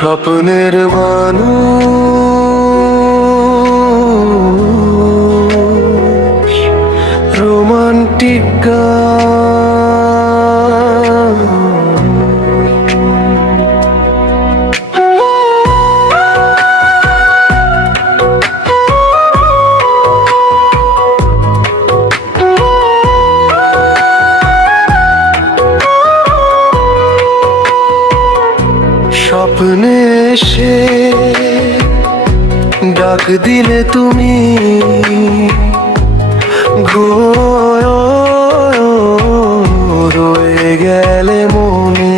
স্বপ্নের মানুষ রোমান্টিক গান। স্বপ্নে এসে ডাক দিলে তুমি রয়ে গেলে মনে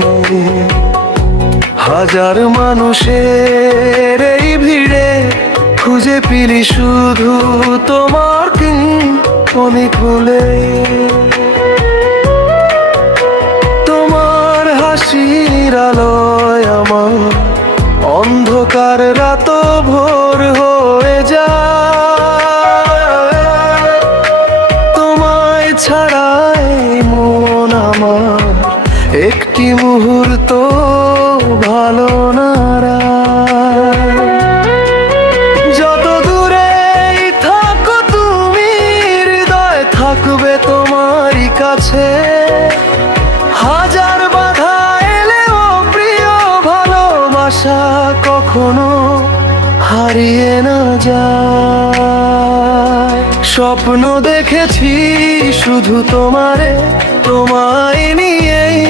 হাজার মানুষের এই ভিড়ে খুঁজে পেলি শুধু তোমার মনে খুলে তোমার হাসির আলোয় আমার অন্ধকার রাত ভোর হয়ে যায়। তোমায় ছাড়াই মন আমার একটি মুহূর্ত ভালো নাড়ায়। যত দূরেই থাকো তুমি হৃদয় থাকবে তোমারই কাছে। হাজার বাধা এলেও প্রিয় ভালোবাসা কখনো হারিয়ে না যায়। স্বপ্ন দেখেছি শুধু তোমায় নিয়েই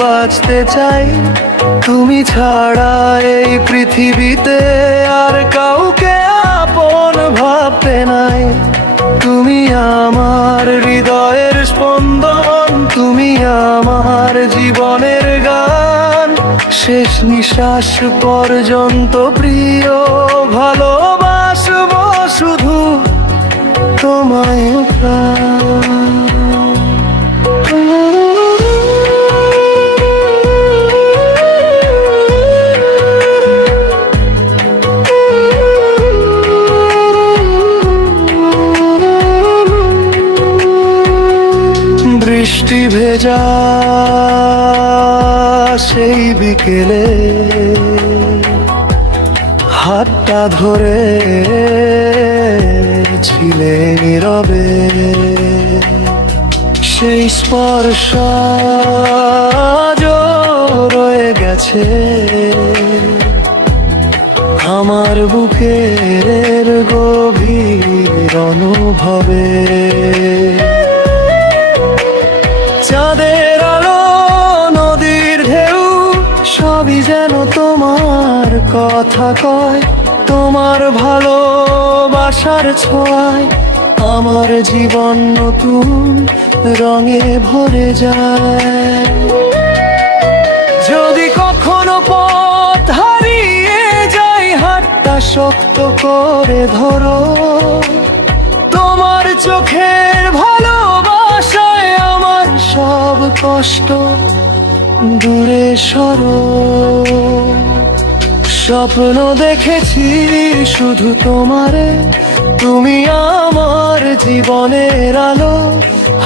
বাঁচতে চাই। তুমি ছাড়া এই পৃথিবীতে আর কাউকে আপন ভাবতে নাই। তুমি আমার হৃদয়ের স্পন্দন, তুমি আমার জীবনের গান। শেষ নিঃশ্বাস পর্যন্ত প্রিয় ভালোবাসবো শুধু তোমায় প্রাণ। বৃষ্টি ভেজা সেই বিকেলে হাতটা ধরে ছিলে নীরবে। সেই স্পর্শ আজও রয়ে গেছে আমার বুকের গভীর অনুভবে। চাঁদের আলো নদীর ঢেউ সবই যেন তোমার কথা কয়। তোমার ভালোবাসার ছোঁয়ায় আমার জীবন নতুন রঙে ভরে যায়। যদি কখনো পথ হারিয়ে যাই হাতটা শক্ত করে ধরো। তোমার চোখের ভালোবাসায় আমার সব কষ্ট দূরে সরো। স্বপ্ন দেখেছি শুধু তোমারে, তুমি আমার জীবনের আলো।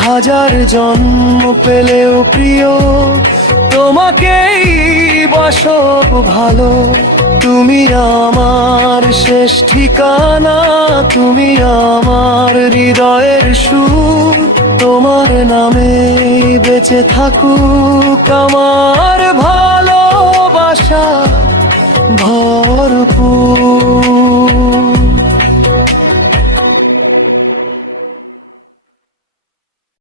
হাজার জন্ম পেলেও প্রিয় তোমাকেই বাসব ভালো। তুমি আমার শেষ ঠিকানা, তুমি আমার হৃদয়ের সুর। তোমার নামে বেঁচে থাকুক আমার ভালোবাসা ভরপুর।